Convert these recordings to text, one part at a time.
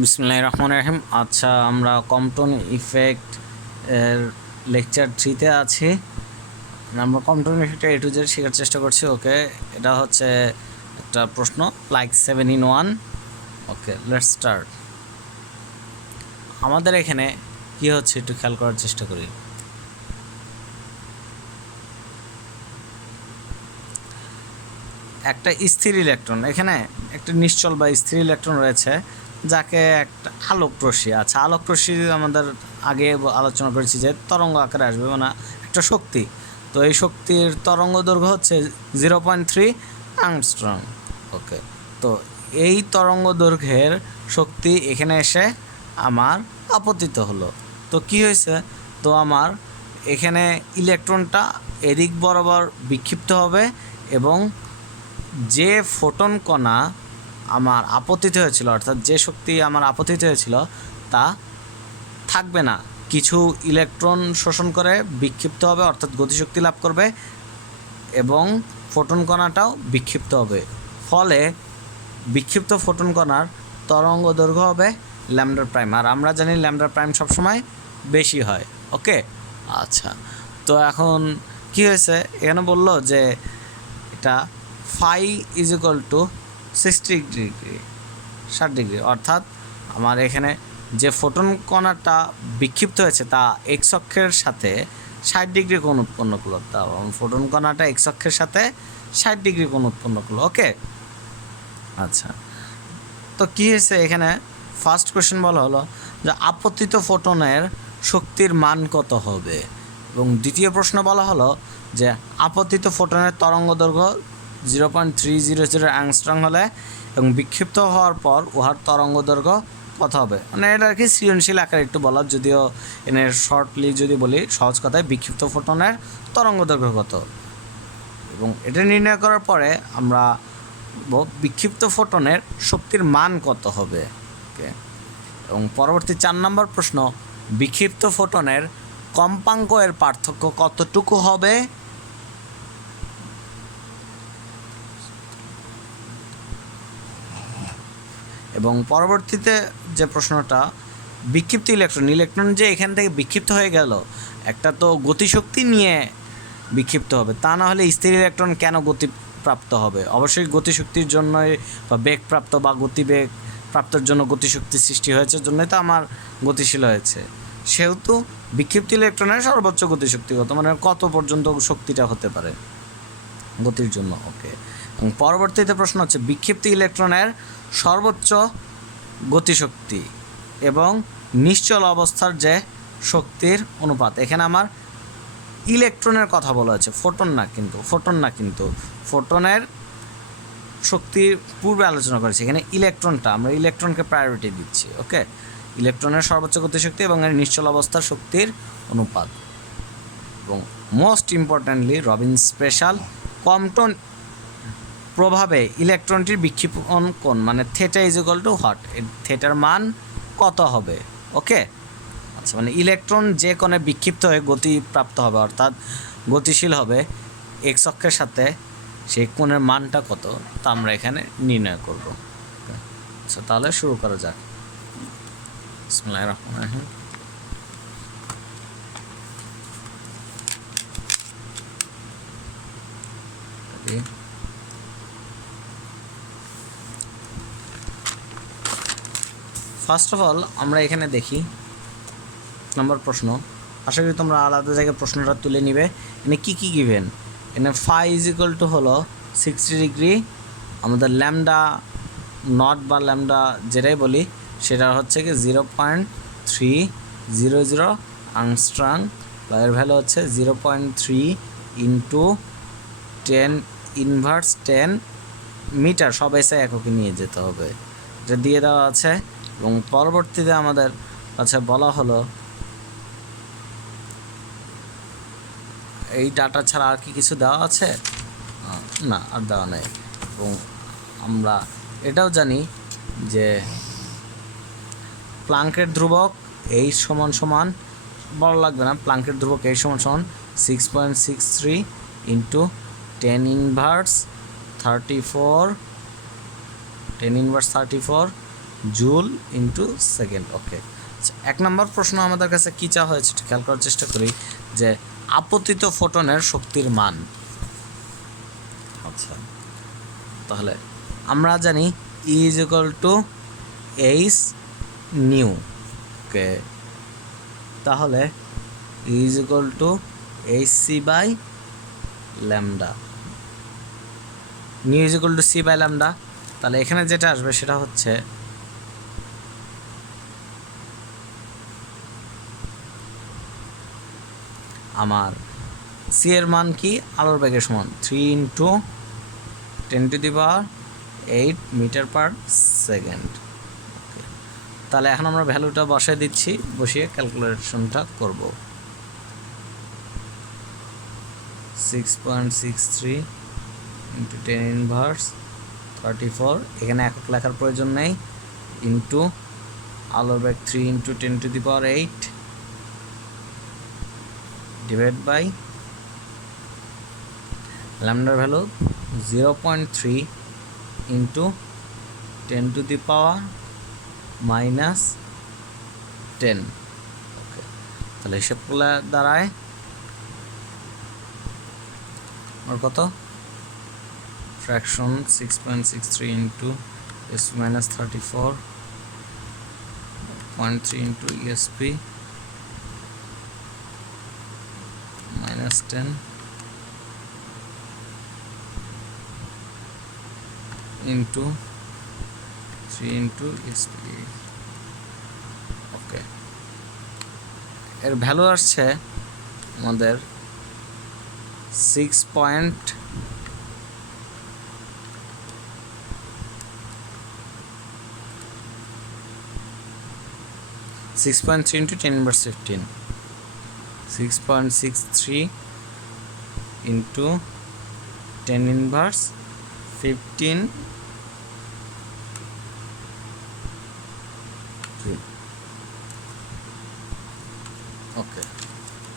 বিসমিল্লাহির রহমানির রহিম। আচ্ছা, আমরা কম্পটন ইফেক্ট এর লেকচার 3-তে আছি। আমরা Compton effect A to Z শেখার চেষ্টা করছি। ওকে, এটা হচ্ছে একটা প্রশ্ন like 7 in 1। Okay, let's start. আমাদের এখানে কি হচ্ছে একটু খেয়াল করার চেষ্টা করি। একটা স্থির ইলেকট্রন, এখানে একটা নিশ্চল বা স্থির ইলেকট্রন রয়েছে যাকে একটা আলোক রশ্মি, আচ্ছা আলোক রশ্মি আমাদের আগে আলোচনা করেছি যে তরঙ্গ আকারে আসবে, মানে একটা শক্তি। তো এই শক্তির তরঙ্গ দৈর্ঘ্য হচ্ছে 0.3 অ্যাংস্ট্রম। ওকে, তো এই তরঙ্গ দৈর্ঘ্যের শক্তি এখানে এসে আমার আপতিত হলো। তো কি হয়েছে, তো আমার এখানে ইলেকট্রনটা এদিক বরাবর বিক্ষিপ্ত হবে এবং যে ফোটন কণা আমার আপতিত হয়েছিল, অর্থাৎ যে শক্তি আমার আপতিত হয়েছিল তা থাকবে না, কিছু ইলেকট্রন শোষণ করে বিক্ষিপ্ত হবে, অর্থাৎ গতিশক্তি লাভ করবে এবং ফোটন কণাটাও বিক্ষিপ্ত হবে। ফলে বিক্ষিপ্ত ফোটন কণার তরঙ্গ দৈর্ঘ্য হবে ল্যামডা প্রাইম, আর আমরা জানি ল্যামডা প্রাইম সবসময় বেশি হয়। ওকে, আচ্ছা, তো এখন কি হয়েছে, এখানে বললো যে এটা phi is equal to 60 degree, অর্থাৎ আমার এখানে যে ফোটন কণাটা বিক্ষিপ্ত হয়েছে তা এক্স অক্ষের সাথে 60 ডিগ্রি কোণ উৎপন্ন করলো। তা ফোটন কণাটা এক্স অক্ষের সাথে 60 ডিগ্রি কোণ উৎপন্ন করলো। ওকে, আচ্ছা, তো কী হয়েছে এখানে ফার্স্ট কোয়েশ্চেন বলা হলো যে আপতিত ফোটনের শক্তির মান কত হবে, এবং দ্বিতীয় প্রশ্ন বলা হলো যে আপতিত ফোটনের তরঙ্গ দৈর্ঘ্য 0.300 অ্যাংস্ট্রং হলে এবং বিক্ষিপ্ত হওয়ার পর উহার তরঙ্গ দৈর্ঘ্য কত হবে। মানে এটা আর কি সৃজনশীল আকারে একটু বলার, যদিও এনে শর্টলি যদি বলি সহজ কথায়, বিক্ষিপ্ত ফোটনের তরঙ্গ দৈর্ঘ্য কত, এবং এটা নির্ণয় করার পরে আমরা বিক্ষিপ্ত ফোটনের শক্তির মান কত হবে। ওকে, এবং পরবর্তী 4 নম্বর প্রশ্ন, বিক্ষিপ্ত ফোটনের কম্পাঙ্ক এর পার্থক্য কতটুকু হবে। এবং পরবর্তীতে যে প্রশ্নটা, বিক্ষিপ্ত ইলেকট্রন যে এখান থেকে বিক্ষিপ্ত হয়ে গেল, একটা তো গতিশক্তি নিয়ে বিক্ষিপ্ত হবে, তা না হলে স্থির ইলেকট্রন কেন গতিপ্রাপ্ত হবে? অবশ্যই গতিশক্তির জন্যই, বা বেগপ্রাপ্ত বা গতিবেগ প্রাপ্তের জন্য গতিশক্তি সৃষ্টি হয়েছে, জন্যই তো আমার গতিশীল হয়েছে। সেহেতু বিক্ষিপ্ত ইলেকট্রনের সর্বোচ্চ গতিশক্তি কত, মানে কত পর্যন্ত শক্তিটা হতে পারে গতির জন্য। ওকে, এবং পরবর্তীতে প্রশ্ন হচ্ছে বিক্ষিপ্ত ইলেকট্রনের সর্বোচ্চ গতিশক্তি এবং নিশ্চল অবস্থার যে শক্তির অনুপাত। এখানে আমার ইলেকট্রনের কথা বলা হয়েছে, ফোটন না, কিন্তু ফোটনের শক্তির পূর্বে আলোচনা করেছি, এখানে ইলেকট্রনটা, আমরা ইলেকট্রনকে প্রায়োরিটি দিচ্ছি। ওকে, ইলেকট্রনের সর্বোচ্চ গতিশক্তি এবং এর নিশ্চল অবস্থার শক্তির অনুপাত। এবং most importantly Robin special Compton প্রভাবে ইলেকট্রনটির বিক্ষিপণ কোণ, মানে theta is equal to what, থিটার মান কত হবে। ওকে, আচ্ছা, মানে ইলেকট্রন যে কোণে বিক্ষিপ্ত হয়ে গতিপ্রাপ্ত হবে, অর্থাৎ গতিশীল হবে এক্স অক্ষের সাথে, সেই কোণের মানটা কত তা আমরা এখানে নির্ণয় করব। আচ্ছা, তাহলে শুরু করা যাক। বিসমিল্লাহির রহমানির রহিম। ফার্স্ট অফ অল আমরা এখানে দেখি নম্বর প্রশ্ন, আশা করি তোমরা আলাদা জায়গায় প্রশ্নটা তুলে নিবে। এখানে কী গিভেন, এখানে ফাই ইজ ইকুয়াল টু হলো 60 ডিগ্রি, আমাদের ল্যামডা নট বা ল্যামডা যেটাই বলি সেটা হচ্ছে কি 0.300 অ্যাংস্ট্রং, বা এর ভ্যালু হচ্ছে 0.3 ইন্টু 10⁻10 মিটার, সব এসে এককে নিয়ে যেতে হবে, এটা দিয়ে দেওয়া আছে। এবং পরবর্তীতে আমাদের কাছে বলা হলো এই ডাটা ছাড়া আর কি কিছু দেওয়া আছে না, আর দেওয়া নেই। এবং আমরা এটাও জানি যে প্লাঙ্কের ধ্রুবক এই সমান বড় লাগবে না, প্লাঙ্কের ধ্রুবক এই সমান 6.63 ইন্টু 10⁻34 জুল ইন্টু সেকেন্ড। ওকে, আচ্ছা 1 নম্বর প্রশ্ন আমাদের কাছে কী চাওয়া হয়েছে একটু খেয়াল করার চেষ্টা করি যে আপতিত ফোটনের শক্তির মান। আচ্ছা, তাহলে আমরা জানি E is equal to H nu. Okay, তাহলে E is equal to H C by lambda, nu is equal to C by lambda. তাহলে এখানে যেটা আসবে সেটা হচ্ছে আমার সি এর মান কি, আলোর বেগের সমান 3 ইন্টু 10⁸ মিটার পার সেকেন্ড। ওকে, তাহলে এখন আমরা ভ্যালুটা বসিয়ে দিচ্ছি, বসিয়ে ক্যালকুলেশনটা করব। 6.63 ইন্টু 10⁻34, এখানে একক লেখার প্রয়োজন নেই, ইন্টু আলোর বেগ 3 ইন্টু 10⁸ ডিভাইড বাই ল্যামডার ভ্যালু 0.3 ইন্টু 10⁻⁻10। ওকে, তাহলে হিসেব করলে দাঁড়ায় আর কত, fraction 6.63 into S-34 0.3 into ESP -10 into 3 into ESP। Okay, এর ভ্যালু আসছে আমাদের 6.3 ইন্টু 10⁻15, 6.63 ইন্টু 10⁻15। ওকে,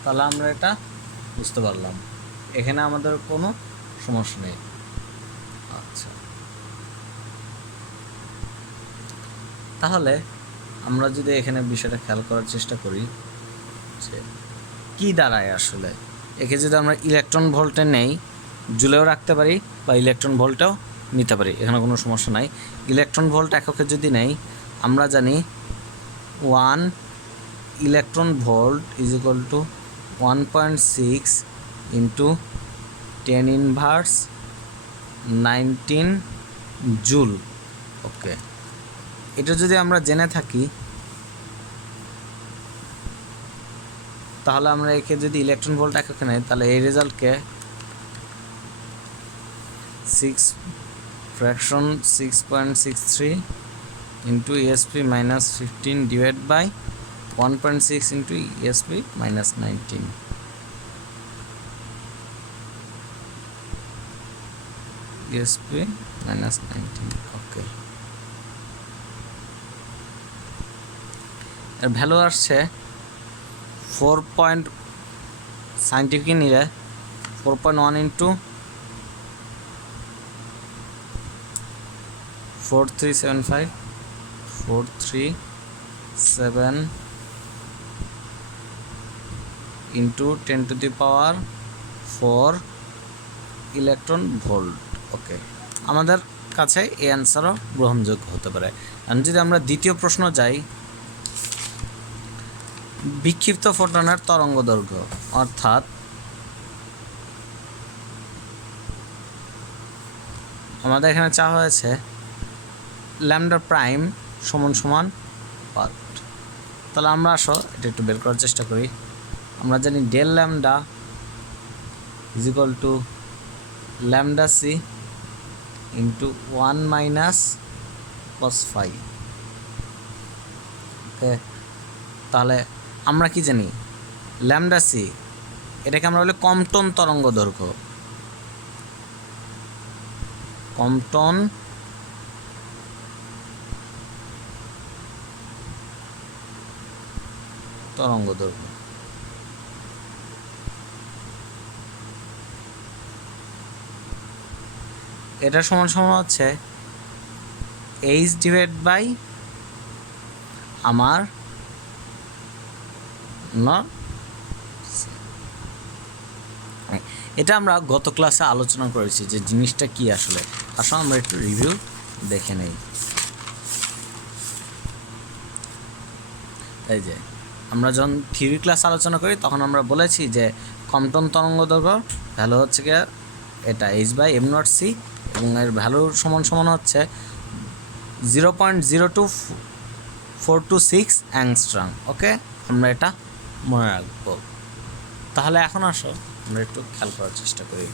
তাহলে আমরা এটা বুঝতে পারলাম, এখানে আমাদের কোনো সমস্যা নেই। আচ্ছা, তাহলে আমরা যদি এখানে বিষয়টা খেয়াল করার চেষ্টা করি যে কী দাঁড়ায় আসলে, একে যদি আমরা ইলেকট্রন ভোল্টে নেই, জুলেও রাখতে পারি বা ইলেকট্রন ভোল্টেও নিতে পারি, এখানে কোনো সমস্যা নাই। ইলেকট্রন ভোল্ট এককে যদি নেই, আমরা জানি 1 electron volt is equal to 1.6 into 10⁻19 joule. Okay, এটা যদি আমরা জেনে থাকি তাহলে আমরা একে যদি ইলেকট্রন ভোল্ট এককে নেই, তাহলে এই রেজাল্টকে 6.63 into ESP -15 divide by 1.6 into ESP -19। ESP -19। Okay, এর ভ্যালু আসছে 4. সাইন্টিফিক নিলে 4.1 into 4375 into 10⁻4 electron volt. Okay, আমাদের কাছে এই অ্যান্সারও গ্রহণযোগ্য হতে পারে। এখন যদি আমরা দ্বিতীয় প্রশ্ন যাই, বিক্ষিপ্ত ফোটনের তরঙ্গ দৈর্ঘ্য, অর্থাৎ আমাদের এখানে চাওয়া হয়েছে ল্যামডা প্রাইম সমান সমান পার্ট। তাহলে আমরা আসো এটা একটু বের করার চেষ্টা করি। আমরা জানি del lambda is equal to lambda C into 1 minus cos phi। Okay, তাহলে আমরা কি জানি ল্যামডা সি, এটাকে আমরা বলি কম্পটন তরঙ্গ দৈর্ঘ্য, কম্পটন তরঙ্গ দৈর্ঘ্য। এটা সমান সমান হচ্ছে h ডিভাইড বাই আমার এটা আমরা গত ক্লাসে আলোচনা করেছি যে জিনিসটা কি আসলে। আসলে আমরা একটু রিভিউ দেখে নেই। এই যে আমরা যখন থিওরি ক্লাস আলোচনা করি তখন আমরা বলেছি যে কম্পটন তরঙ্গদৈর্ঘ্য ভ্যালু হচ্ছে গিয়ে এটা h/m0c এবং এর ভ্যালু সমান সমান হচ্ছে 0.02426 অ্যাংস্ট্রম। ওকে, আমরা এটা মনে রাখবো। তাহলে এখন আসো আমরা একটু খেয়াল করার চেষ্টা করি।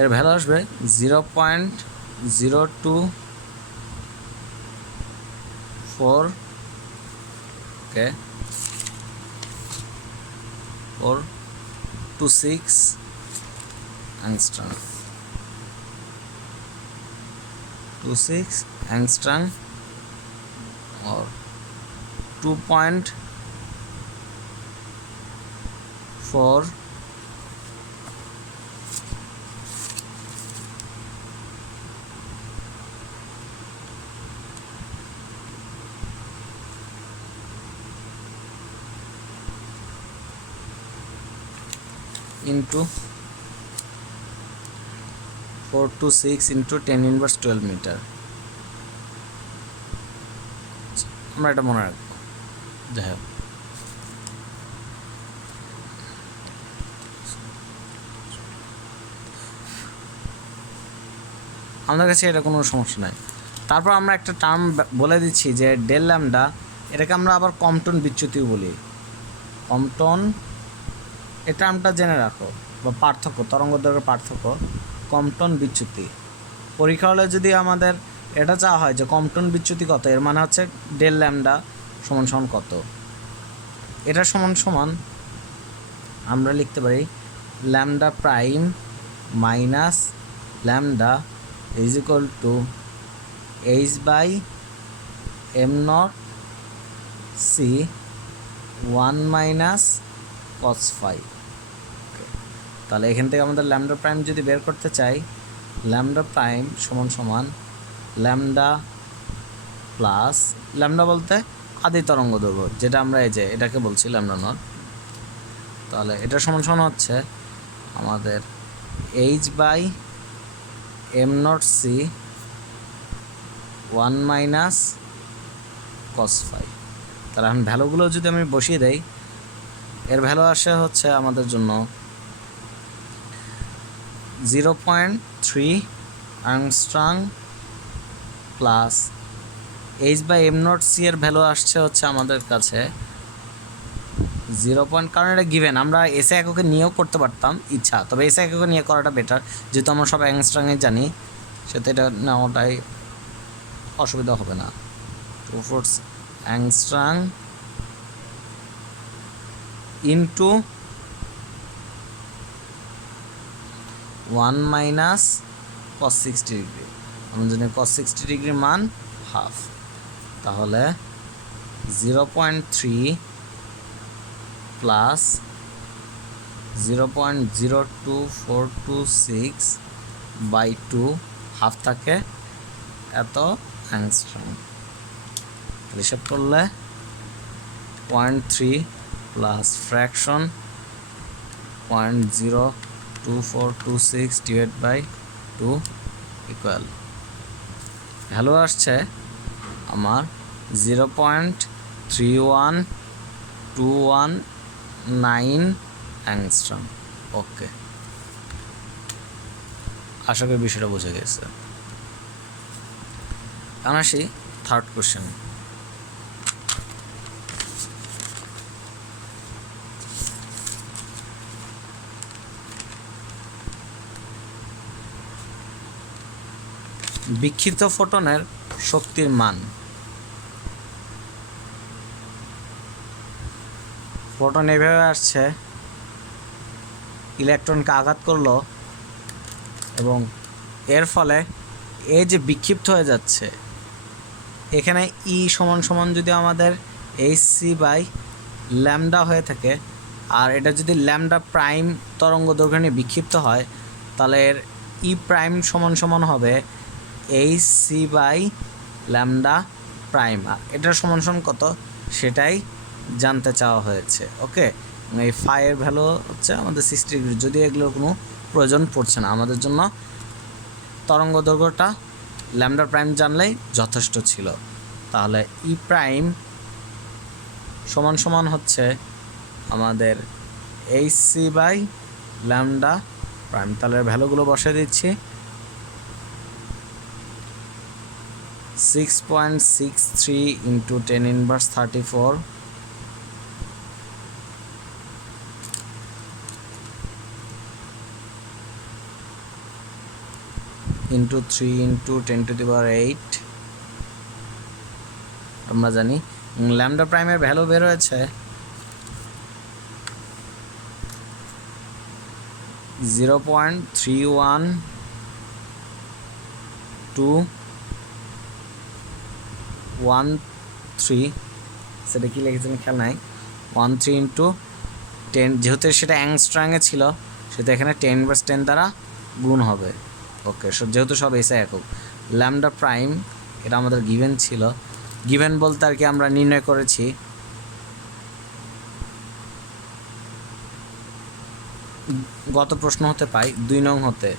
এর ভ্যালু আসবে 0.024 okay 426 angstrom 26 angstrom or 2.4 into 426 into 10 inverse 12 metre. আমরা এটা মনে রাখবো। যাই হোক, আমাদের কাছে এটা কোনো সমস্যা নাই। তারপর আমরা একটা টার্ম বলে দিচ্ছি যে ডেল ল্যামডা, এটাকে আমরা আবার কম্পটন বিচ্যুতিও বলি। কম্পটন এই টার্মটা জেনে রাখো, বা পার্থক্য, তরঙ্গদৈর্ঘ্যের পার্থক্য, কম্পটন বিচ্যুতি। পরীক্ষা হলে যদি আমাদের এটা চাওয়া হয় যে কম্পটন বিচ্যুতি কত, এর মানে হচ্ছে ডেল ল্যামডা সমান সমান কত। এটা সমান সমান আমরা লিখতে পারি lambda prime minus lambda is equal two h/m0c 1 minus cos phi। তাহলে এখান থেকে আমাদের ল্যামডা প্রাইম যদি বের করতে চাই, ল্যামডা প্রাইম সমান সমান ল্যামডা প্লাস ল্যামডা বলতে আদি তরঙ্গ দৈর্ঘ্য, যেটা আমরা এই যে এটাকে বলছি ল্যামডা নট। তাহলে এটা সমান সমান হচ্ছে আমাদের h/m0c 1 মাইনাস cos phi। তাহলে এখন ভ্যালুগুলো যদি আমি বসিয়ে দেই, এর ভ্যালু আসে হচ্ছে আমাদের জন্য 0.3 অ্যাংস্ট্রম প্লাস h/m0c এর ভ্যালু আসছে হচ্ছে আমাদের কাছে 0. কারণ এটা গিভেন, আমরা এসে এককে নিয়েও করতে পারতাম ইচ্ছা, তবে এসে এককে নিয়ে করাটা বেটার, যেহেতু আমরা সব অ্যাংস্ট্রমে জানি, সেটা এটা নেওয়াটাই অসুবিধা হবে না। 2/4 angstrom into 1 minus cos 60 degree. আমরা জানি cos 60 ডিগ্রির মান হাফ। তাহলে 0.3 প্লাস 0.02426 বাই 2 হাফ থাকে এত অ্যাংস্ট্রম। হিসাব করলে 0.3 plus fraction 0.02426 divide by 2 equal value আসছে আমার 0.31219 অ্যাংস্ট্রম। ওকে, আশা করি বিষয়টা বোঝা গেছে। এখন আসি থার্ড কোশ্চেন। বিক্ষিপ্ত ফোটনের শক্তির মান। ফোটন এইভাবে আসছে, ইলেকট্রনকে আঘাত করলো এবং এর ফলে এ যে বিক্ষিপ্ত হয়ে যাচ্ছে, এখানে ই সমান সমান যদি আমাদের hc/ল্যামডা হয়ে থাকে, আর এটা যদি ল্যামডা প্রাইম তরঙ্গ দৈর্ঘ্য নিয়ে বিক্ষিপ্ত হয়, তাহলে এর ই প্রাইম সমান সমান হবে H C by lambda prime, এটার সমান সমান কত সেটাই জানতে চাওয়া হয়েছে। ওকে, এই ফাইয়ের ভ্যালু হচ্ছে আমাদের 60 ডিগ্রি, যদিও এগুলোর কোনো প্রয়োজন পড়ছে না আমাদের জন্য। তরঙ্গ দৈর্ঘ্যটা ল্যামডা প্রাইম জানলেই যথেষ্ট ছিল। তাহলে ই প্রাইম সমান সমান হচ্ছে আমাদের H C by lambda prime. তাহলে ভ্যালুগুলো বসিয়ে দিচ্ছি। 6.63 into 10 inverse 34 into 3 into 10 to the power 8। আমরা জানি ল্যামডা প্রাইমের ভ্যালু বের হয়েছে 0.31213, সেটা কি লিখেছেন খেয়াল নাই। 13 ইন্টু 10, যেহেতু সেটা অ্যাংস্ট্রাংয়ে ছিল সেটা এখানে 10/10 দ্বারা গুণ হবে। ওকে, যেহেতু সব এসআই একক। ল্যামডা প্রাইম এটা আমাদের গিভেন ছিল, গিভেন বলতে আর কি আমরা নির্ণয় করেছি গত প্রশ্ন হতে পাই 2 নং হতে।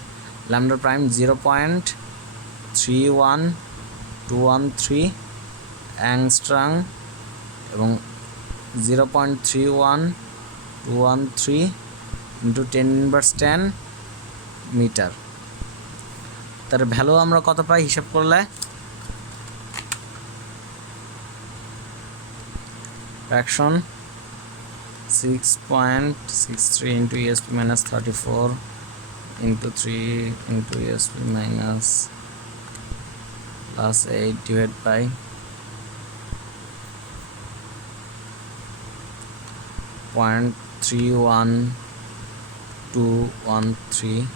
ল্যামডা প্রাইম 0.31213 অ্যাংস্ট্রাং এবং 0.31213 ইন্টু 10 ইনভার্স 10 মিটার। তার ভ্যালু আমরা কত পাই হিসাব করলে? Fraction 6.63 into ESP minus 34 into 3 into ESP minus plus 8 divided by 0.31213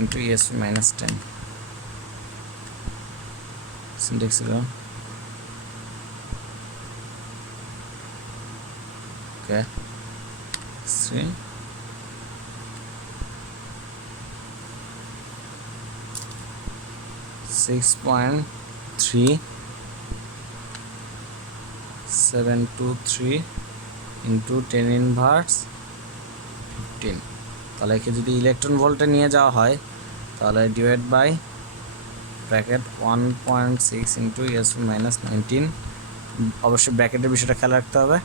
into ESP minus 10. Syntax error. Okay. 3. $6.3723 into 10 inverse 15। তাহলে একে যদি ইলেকট্রন ভোল্টে নিয়ে যাওয়া হয় তাহলে divide by bracket 1.6 into ESP minus 19। অবশ্যই ব্র্যাকেটের বিষয়টা খেয়াল রাখতে হবে,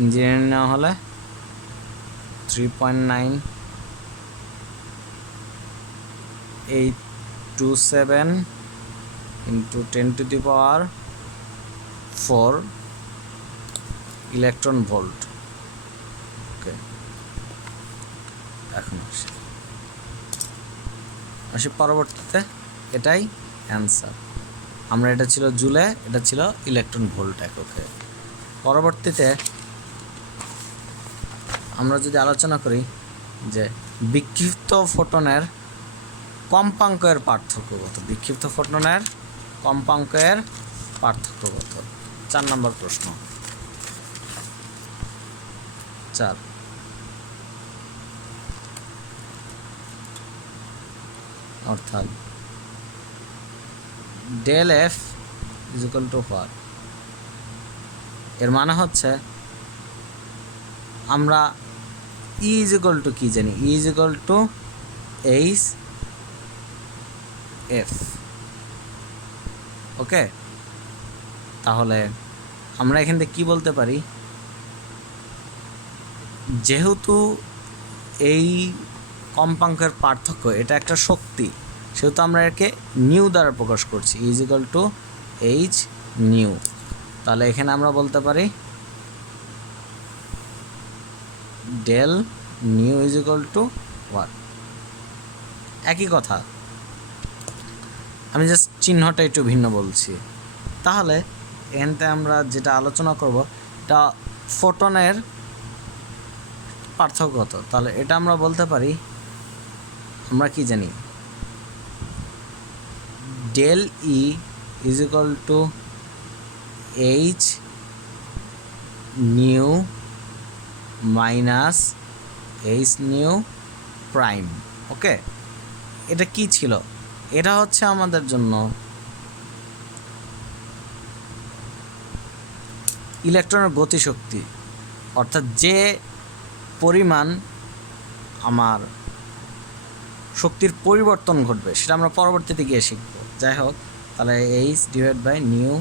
ইঞ্জিনিয়ারিং নেওয়া হলে 3.9827 into 10 to the power 4 electron volt. Okay, এখন আসি পরবর্তীতে, এটাই অ্যান্সার। আমরা এটা ছিল জুলে, এটা ছিল ইলেকট্রন ভোল্ট এককে। পরবর্তীতে আমরা যদি আলোচনা করি যে বিক্ষিপ্ত ফোটনের কম্পাঙ্কের পার্থক্য কত, বিক্ষিপ্ত ফোটনের কম্পাঙ্কের পার্থক্য কত। 4 নম্বর প্রশ্ন। 4, অর্থাৎ del F is equal to what. এর মানে হচ্ছে আমরা ই ইজ ইকুয়াল টু কি জানি, E is equal to H F. Okay, তাহলে আমরা এখান থেকে কী বলতে পারি, যেহেতু এই কম্পাঙ্কের পার্থক্য এটা একটা শক্তি, সেহেতু আমরা একে নিউ দ্বারা প্রকাশ করছি, is equal to H nu. তাহলে এখানে আমরা বলতে পারি del nu is equal to what. একই কথা, আমি জাস্ট চিহ্নটা একটু ভিন্ন বলছি। তাহলে এখানতে আমরা যেটা আলোচনা করব এটা ফোটনের পার্থক্য কত। তাহলে এটা আমরা বলতে পারি, আমরা কি জানি, del E is equal to H nu minus H nu prime. Okay, এটা কি ছিল? এটা হচ্ছে আমাদের জন্য ইলেকট্রনের গতিশক্তি, অর্থাৎ যে পরিমাণ আমার শক্তির পরিবর্তন ঘটবে সেটা আমরা পরবর্তীতে গিয়ে শিখব। যাই হোক, তাহলে H divide by nu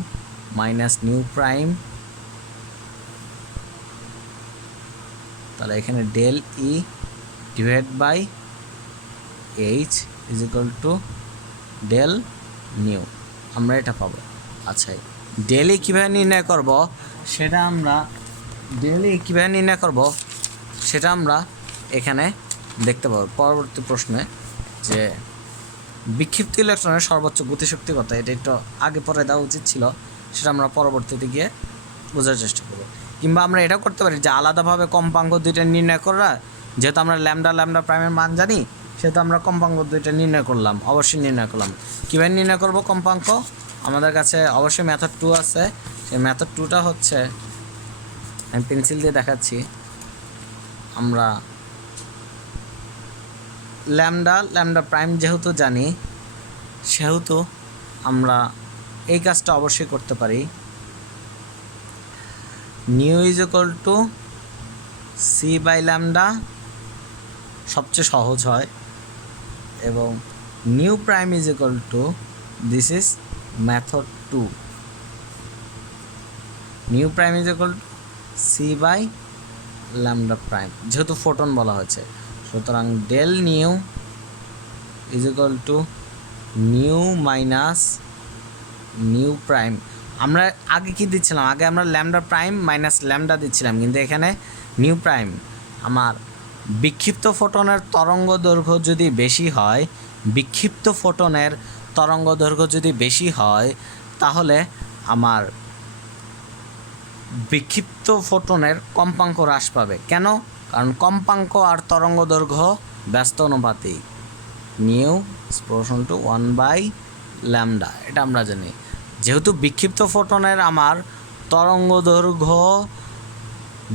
minus nu prime, তাহলে এখানে del E divide by H is equal to del nu, আমরা এটা পাবো। আচ্ছা, ডেল ই কীভাবে নির্ণয় করব সেটা আমরা এখানে দেখতে পাবো পরবর্তী প্রশ্নে, যে বিক্ষিপ্ত ইলেকট্রনের সর্বোচ্চ গতিশক্তি কত। এটা একটু আগে পরে দেওয়া উচিত ছিল, সেটা আমরা পরবর্তীতে গিয়ে বোঝার চেষ্টা করব। কিংবা আমরা এটাও করতে পারি যে আলাদাভাবে কম্পাঙ্ক দুইটা নির্ণয় করা, যেহেতু আমরা ল্যামডা প্রাইমের মান জানি, সেহেতু আমরা কম্পাঙ্ক দুইটা নির্ণয় করলাম, অবশ্যই নির্ণয় করলাম। কীভাবে নির্ণয় করব কম্পাঙ্ক? আমাদের কাছে অবশ্যই মেথড 2 আছে। সেই মেথড 2টা হচ্ছে, আমি পেন্সিল দিয়ে দেখাচ্ছি। আমরা ল্যামডা প্রাইম যেহেতু জানি, সেহেতু আমরা এই কাজটা অবশ্যই করতে পারি। Nu is equal to C by lambda সবচেয়ে সহজ হয়, এবং nu prime is equal to, this is method 2, nu prime is equal to C by lambda prime, যেহেতু ফোটন বলা হয়েছে। সুতরাং del nu is equal to nu minus nu prime. আমরা আগে কি দিচ্ছিলাম? আগে আমরা ল্যামডা প্রাইম মাইনাস ল্যামডা দিচ্ছিলাম, কিন্তু এখানে নিউ প্রাইম। আমার বিক্ষিপ্ত ফোটনের তরঙ্গ দৈর্ঘ্য যদি বেশি হয়, তাহলে আমার বিক্ষিপ্ত ফোটনের কম্পাঙ্ক হ্রাস পাবে। কেন? কারণ কম্পাঙ্ক আর তরঙ্গ দৈর্ঘ্য ব্যস্ত অনুপাতি, নিউ প্রপোর্শনাল টু 1/λ, এটা আমরা জানি। যেহেতু বিক্ষিপ্ত ফোটনের আমার তরঙ্গ দৈর্ঘ্য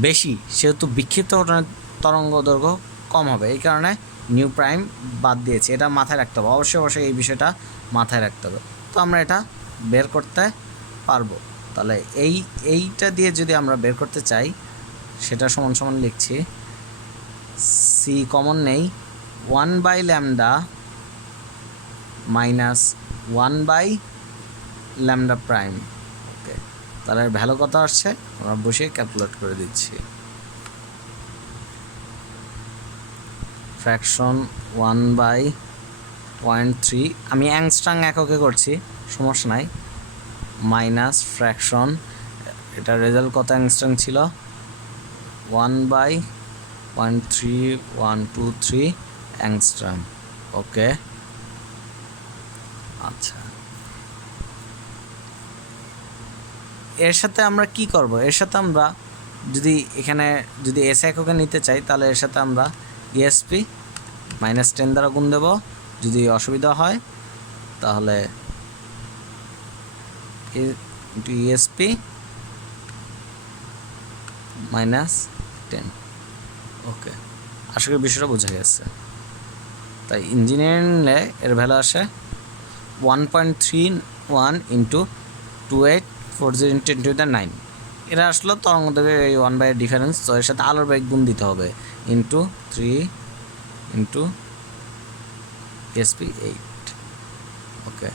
বেশি, সেহেতু বিক্ষিপ্ত ফোটনের তরঙ্গ দৈর্ঘ্য কম হবে, এই কারণে নিউ প্রাইম বাদ দিয়েছি। এটা মাথায় রাখতে হবে, অবশ্যই এই বিষয়টা মাথায় রাখতে হবে। তো আমরা এটা বের করতে পারবো। তাহলে এইটা দিয়ে যদি আমরা বের করতে চাই, সেটা সমান লিখছি, সি কমন নেই, 1/λ মাইনাস 1/λ প্রাইম। ওকে, তাহলে ভ্যালু কত আসছে আমরা বসে ক্যালকুলেট করে দিচ্ছি। ফ্র্যাকশন 1/0.3, আমি অ্যাংস্ট্রং এককে করছি, সমস্যা নাই, মাইনাস ফ্র্যাকশন, এটা রেজাল্ট কত অ্যাংস্ট্রং ছিল, 1/0.3123 অ্যাংস্ট্রম। ওকে, আচ্ছা, এর সাথে আমরা কি করব? এর সাথে আমরা যদি এস এককে নিতে চাই, তাহলে এর সাথে আমরা ইএসপি -10 দ্বারা গুণ দেব। যদি অসুবিধা হয় তাহলে ইএসপি -10। ওকে, আশা করি বিষয়টা বোঝা গেছে। তাই ইঞ্জিনিয়ারিংয়ে এর ভ্যালু আসে 1.31 ইন্টু 2840 ইন্টু 10⁹। এটা আসলো তরঙ্গ দৈর্ঘ্যের এই 1/, ডিফারেন্স। তো এর সাথে আলোর বেগ গুণ দিতে হবে, ইন্টু 3 ইন্টু এসপি 8। ওকে,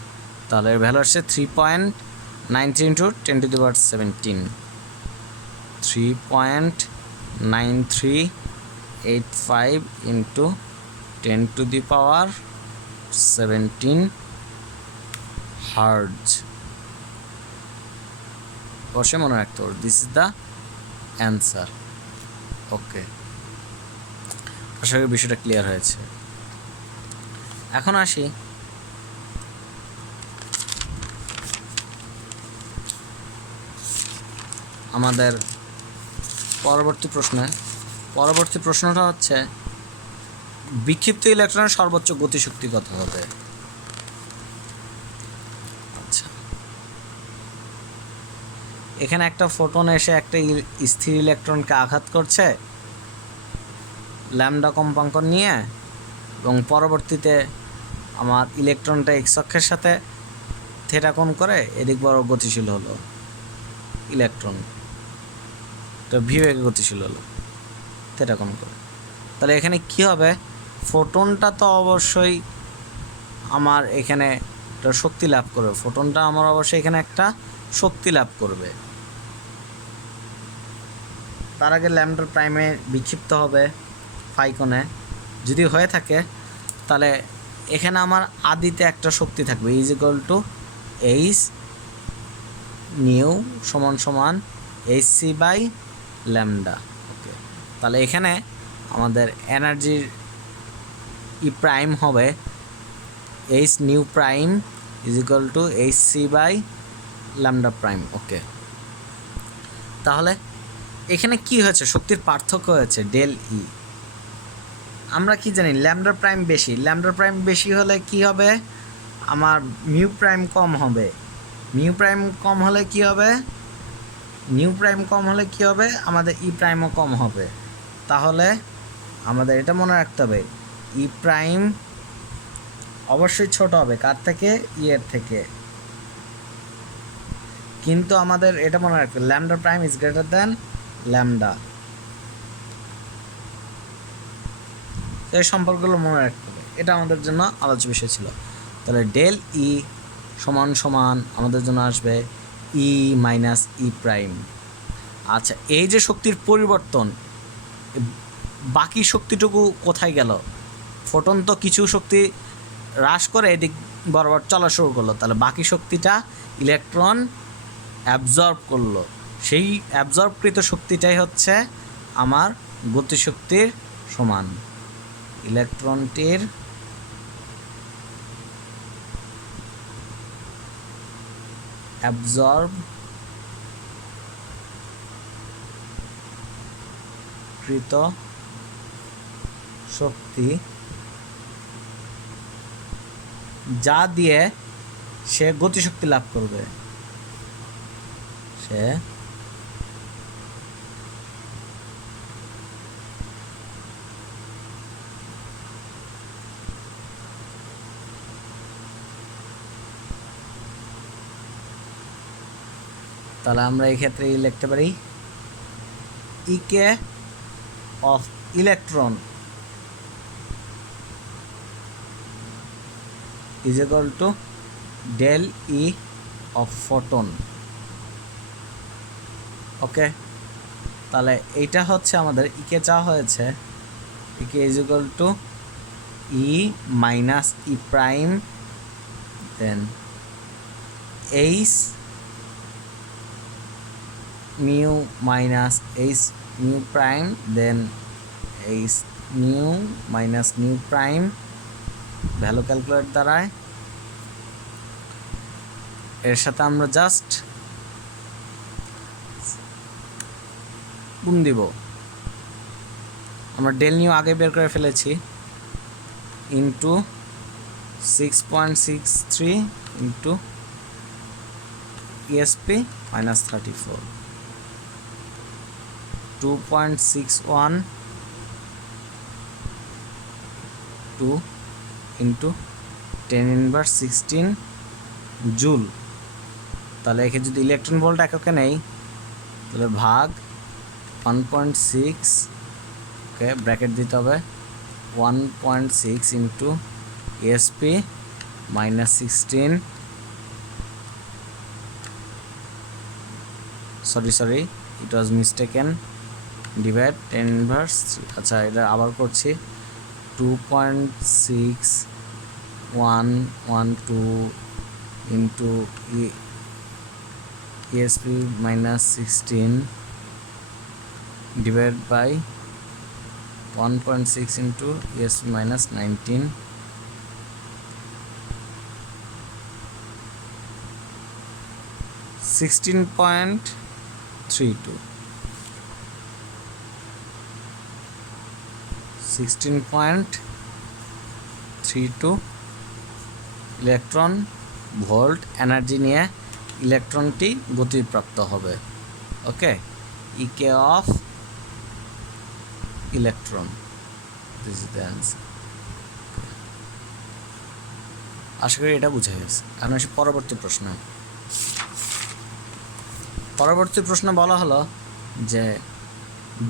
তাহলে এর ভ্যালু আসছে 3.93 ইন্টু 10⁻17, 3.9385 ইন্টু 10⁻17 হার্জ। অবশ্যই মনে রাখতে হবে, দিস ইজ দ্য অ্যান্সার। ওকে, আশা করি বিষয়টা ক্লিয়ার হয়েছে। এখন আসি আমাদের পরবর্তী প্রশ্নে। পরবর্তী প্রশ্নটা হচ্ছে, বিক্ষিপ্ত ইলেকট্রনের সর্বোচ্চ গতিশক্তি কত হবে? আচ্ছা, এখানে একটা ফোটন এসে একটা স্থির ইলেকট্রনকে আঘাত করছে, ল্যামডা কম্পাঙ্ক নিয়ে এবং পরবর্তীতে আমার ইলেকট্রনটা এক্স অক্ষের সাথে থেটা কোণ করে এদিক বড় গতিশীল হলো, ইলেকট্রন তো ভি বেগে গতিশীল হলো থেটা কোণ করে। তাহলে এখানে কি হবে, ফোটনটা তো অবশ্যই আমার এখানে একটা শক্তি লাভ করবে, ফোটনটা আমার অবশ্যই এখানে একটা শক্তি লাভ করবে। তার আগে ল্যামডা প্রাইমে বিক্ষিপ্ত হবে ফাই কোণে, যদি হয়ে থাকে তাহলে এখানে আমার আদিতে একটা শক্তি থাকবে is equal to H nu সমান সমান H C by lambda. Okay, তাহলে এখানে আমাদের এনার্জির ই প্রাইম হবে H nu prime is equal to H C by lambda prime. Okay, তাহলে এখানে কি হয়েছে, শক্তির পার্থক্য হয়েছে ডেল ই। আমরা কি জানি ল্যামডা প্রাইম বেশি, ল্যামডা প্রাইম বেশি হলে কি হবে, আমার মিউ প্রাইম কম হবে, মিউ প্রাইম কম হলে কি হবে, মিউ প্রাইম কম হলে কি হবে, আমাদের ই প্রাইমও কম হবে। তাহলে আমাদের এটা মনে রাখতে হবে ই প্রাইম অবশ্যই ছোট হবে কার থেকে, ই এর থেকে। কিন্তু আমাদের এটা মনে রাখতে lambda prime is greater than lambda, এই সম্পর্কগুলো মনে রাখতে হবে, এটা আমাদের জন্য আলোচ্য বিষয় ছিল। তাহলে ডেল ই সমান সমান আমাদের জন্য আসবে ই মাইনাস ই প্রাইম। আচ্ছা, এই যে শক্তির পরিবর্তন, বাকি শক্তিটুকু কোথায় গেল, ফোটন তো কিছু শক্তি হ্রাস করে এদিক বরাবর চলা শুরু করলো, তাহলে বাকি শক্তিটা ইলেকট্রন অ্যাবজর্ব করলো, সেই অ্যাবজর্বকৃত শক্তিটাই হচ্ছে আমার গতিশক্তির সমান। ইলেকট্রনটির অ্যাবজর্বকৃত শক্তি যা দিয়ে সে গতিশক্তি লাভ করবে, সে তাহলে আমরা এই ক্ষেত্রে লিখতে পারি EK of electron is equal to del E of photon. Okay, তাহলে এইটা হচ্ছে আমাদের ইকে চাওয়া হয়েছে, EK is equal to E minus E prime then H mu minus H mu prime then H mu minus mu prime, value calculate দ্বারায় এর সাথে আমরা জাস্ট গুণ দিব, আমরা ডেল নিউ আগে বের করে ফেলেছি, into 6.63 into ESP minus 34, 2.61 2 into 10⁻16 joule. তাহলে এখানে যদি ইলেকট্রন ভোল্ট এককে নেই তাহলে ভাগ 1.6, ওকে ব্র্যাকেট দিতে হবে 1.6 into SP minus 16, sorry it was mistaken, divide 10⁻3। আচ্ছা, এটা আবার করছি 2.6112 into ESP minus 16 divide by 1.6 into ESP minus 19, 16.32 electron volt energy নিয়ে ইলেকট্রনটি গতিপ্রাপ্ত হবে। Okay, EK of electron. This is the answer. আশা করি এটা বুঝা গেছে। এখন আসি পরবর্তী প্রশ্ন। পরবর্তী প্রশ্নে বলা হলো যে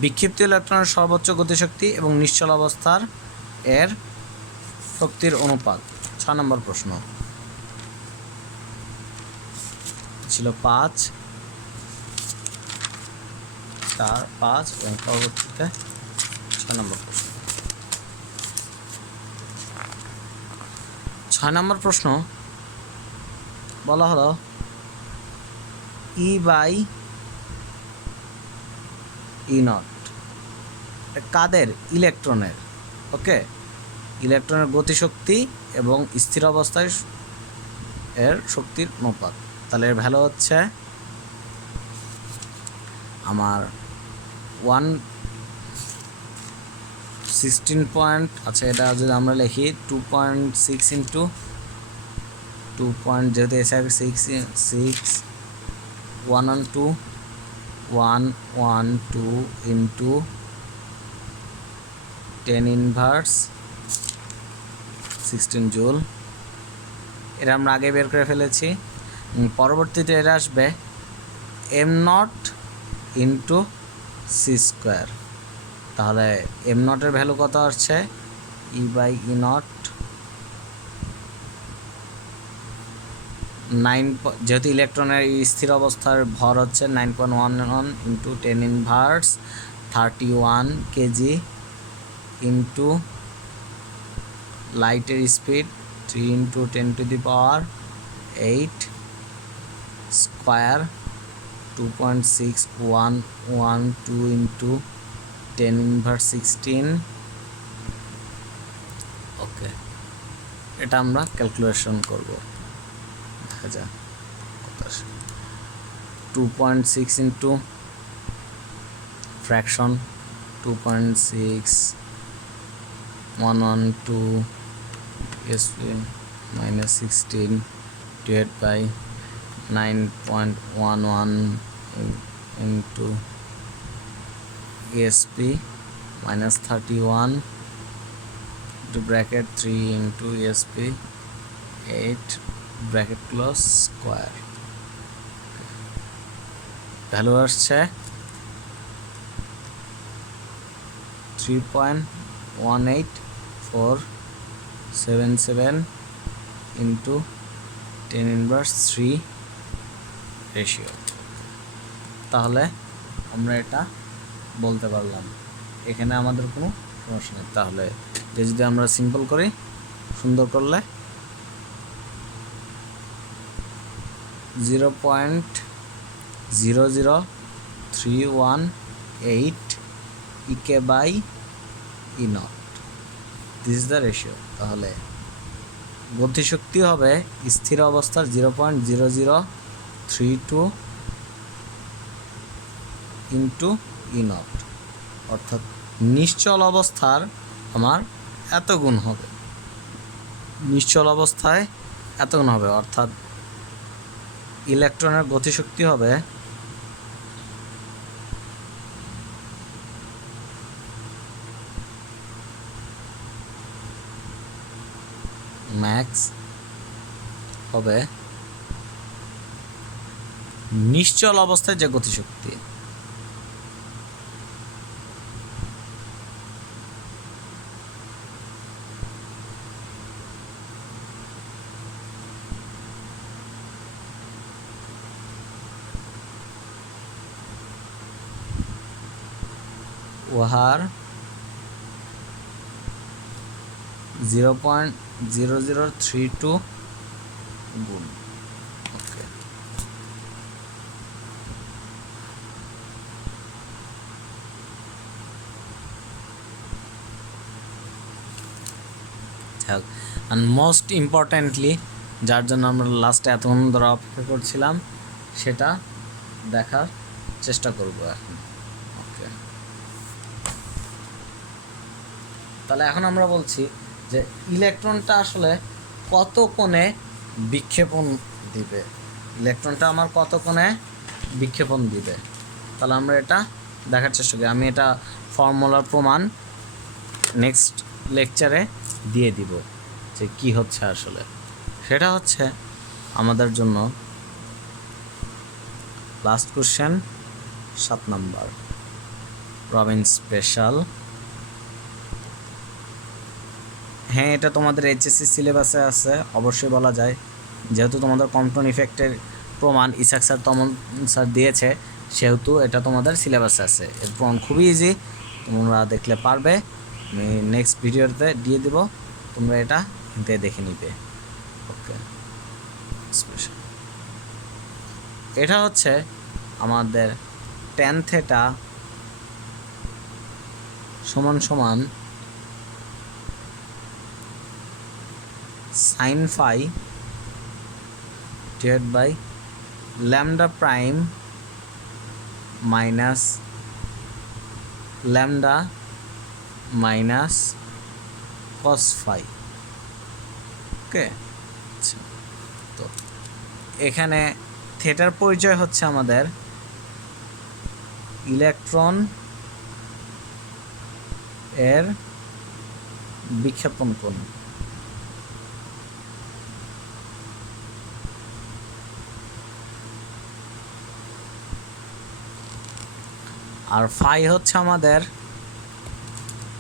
বিক্ষিপ্ত ইলেকট্রনের সর্বোচ্চ গতিশক্তি এবং নিশ্চল অবস্থার এর শক্তির অনুপাত। 6 নম্বর প্রশ্ন ছিল 5 4 5 এবং পরবর্তীতে 6 নম্বর প্রশ্ন। 6 নম্বর প্রশ্ন বলা হলো E/E0 কাদের? ইলেকট্রনের। ওকে, ইলেকট্রনের গতিশক্তি এবং স্থির অবস্থায় এর শক্তির অনুপাত। তাহলে এর ভ্যালু হচ্ছে আমার 116 পয়েন্ট, আচ্ছা এটা যদি আমরা লিখি 2.6 ইন্টু 2 পয়েন্ট, যেহেতু এসে 6 112 ইন্টু 10 ইনভার্স 16 জুল। এটা আমরা আগে বের করে ফেলেছি। পরবর্তীতে এটা আসবে m0 ইন্টু সি স্কোয়ার। তাহলে m0 এর ভ্যালু কত আসছে? E/E0 9, যেহেতু ইলেকট্রনের স্থির অবস্থার ভর হচ্ছে 9.11 ইন্টু 10 ইনভার্স 31 কেজি ইন্টু লাইটের speed 3 into 10⁻8 square 2.6112 into 10 inverse 16। ওকে, এটা আমরা ক্যালকুলেশন করব। দেখা যাক 2.6 into fraction 2.6112 SP minus 16 divided by 9.11 into SP minus 31 into bracket 3 into SP 8 bracket close square। Value আসছে 3.18477 ইন্টু 10 ইনভার্স 3 রেশিও। তাহলে আমরা এটা বলতে পারলাম, এখানে আমাদের কোনো সমস্যা নেই। তাহলে যদি আমরা সিম্পল করি, সুন্দর করলে 0.00318 EK/E0, this is the ratio. তাহলে গতিশক্তি হবে স্থির অবস্থার 0.0032 ইন্টু E0, অর্থাৎ নিশ্চল অবস্থার আমার এত গুণ হবে, নিশ্চল অবস্থায় এত গুণ হবে, অর্থাৎ ইলেকট্রনের গতিশক্তি হবে ম্যাক্স হবে নিশ্চল অবস্থায় যে গতিশক্তি। উহার 0.0032 গুণ। ওকে, and most importantly যার জন্য আমরা লাস্টে এতক্ষণ ধরে অপেক্ষা করছিলাম সেটা দেখার চেষ্টা করব এখন। ওকে, তাহলে এখন আমরা বলছি যে ইলেকট্রনটা আসলে কত কোণে বিক্ষেপণ দিবে, ইলেকট্রনটা আমার কত কোণে বিক্ষেপণ দিবে। তাহলে আমরা এটা দেখার চেষ্টা করি। আমি এটা ফর্মুলার প্রমাণ নেক্সট লেকচারে দিয়ে দিব যে কী হচ্ছে আসলে। সেটা হচ্ছে আমাদের জন্য last question 7 number Robin special. হ্যাঁ, এটা তোমাদের এইচএসসি সিলেবাসে আছে, অবশ্যই বলা যায়, যেহেতু তোমাদের কম্পটন ইফেক্টের প্রমাণ ইসাক স্যার তমন স্যার দিয়েছে, সেহেতু এটা তোমাদের সিলেবাসে আছে। এর প্রমাণ খুবই ইজি, তোমরা দেখলে পারবে। আমি নেক্সট ভিডিওতে দিয়ে দিব, তোমরা এটা দেখে নিবে। ওকে, স্পেশাল এটা হচ্ছে আমাদের tan থিটা সমান সমান sin phi divided by lambda prime minus lambda minus cos phi। ওকে, আচ্ছা, তো এখানে থিটার পরিচয় হচ্ছে আমাদের ইলেকট্রন এর বিক্ষেপণ কোণ, আর ফাই হচ্ছে আমাদের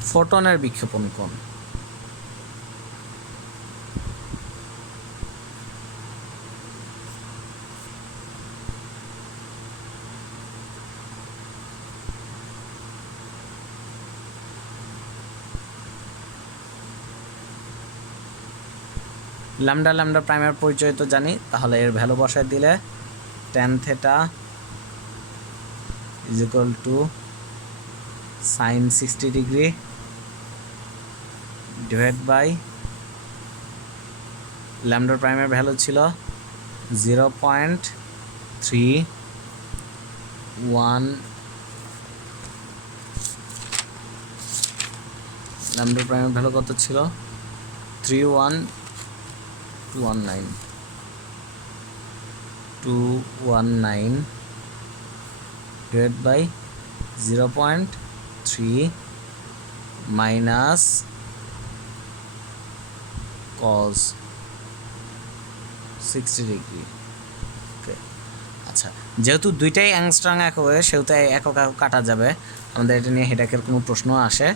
ফোটনের বিক্ষেপণ কোণ। ল্যামডা ল্যামডা প্রাইমের পরিচয় তো জানি, তাহলে এর ভ্যালু বসায় দিলে tan theta is equal to sin 60 degree divide by lambda প্রাইমের ভ্যালু ছিল 0.31, ল্যামডা প্রাইমের ভ্যালু কত ছিল 219 divided by 0.3 minus cos 60 degree. ওকে, আচ্ছা, যেহেতু দুইটাই অ্যাংস্ট্রং একক, সেহেতু একক একক কাটা যাবে, আমাদের এটা নিয়ে হেডেকের কোনো প্রশ্ন আসে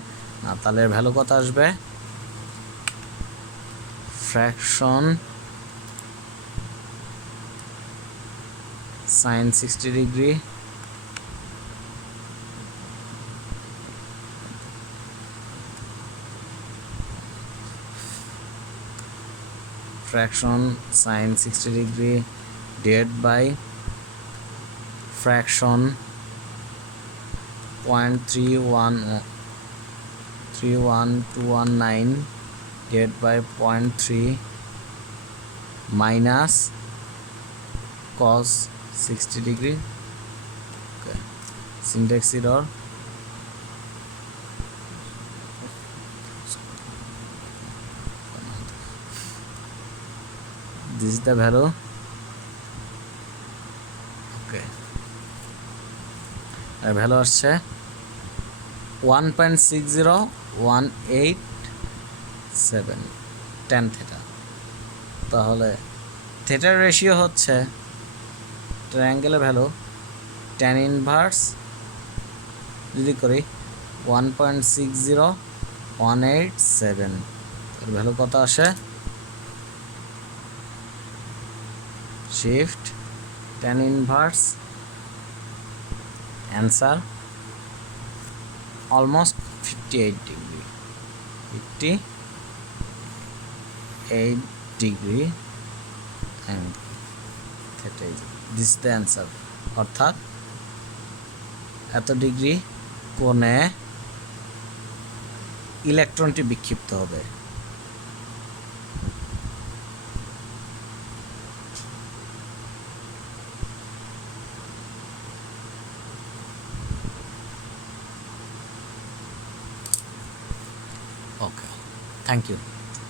না। তাহলে ভ্যালু কত আসবে, fraction sin 60 degree fraction sin 60 degree divided by fraction 0.31219 divided by 0.3 minus cos 60 degree. Okay, syntax error. This is the value. Okay, আর ভ্যালু আসছে 1.60187 tan থিটা। তাহলে থিটার রেশিও হচ্ছে ট্রায়াঙ্গেলের ভ্যালু tan ইনভার্স যদি করি 1.60187, এর ভ্যালু কত আসে, shift tan inverse, answer almost 58 degree, 58 degree and theta is this the answer. অর্থাৎ এত ডিগ্রি কোণে ইলেকট্রনটি বিক্ষিপ্ত হবে। Okay, thank you.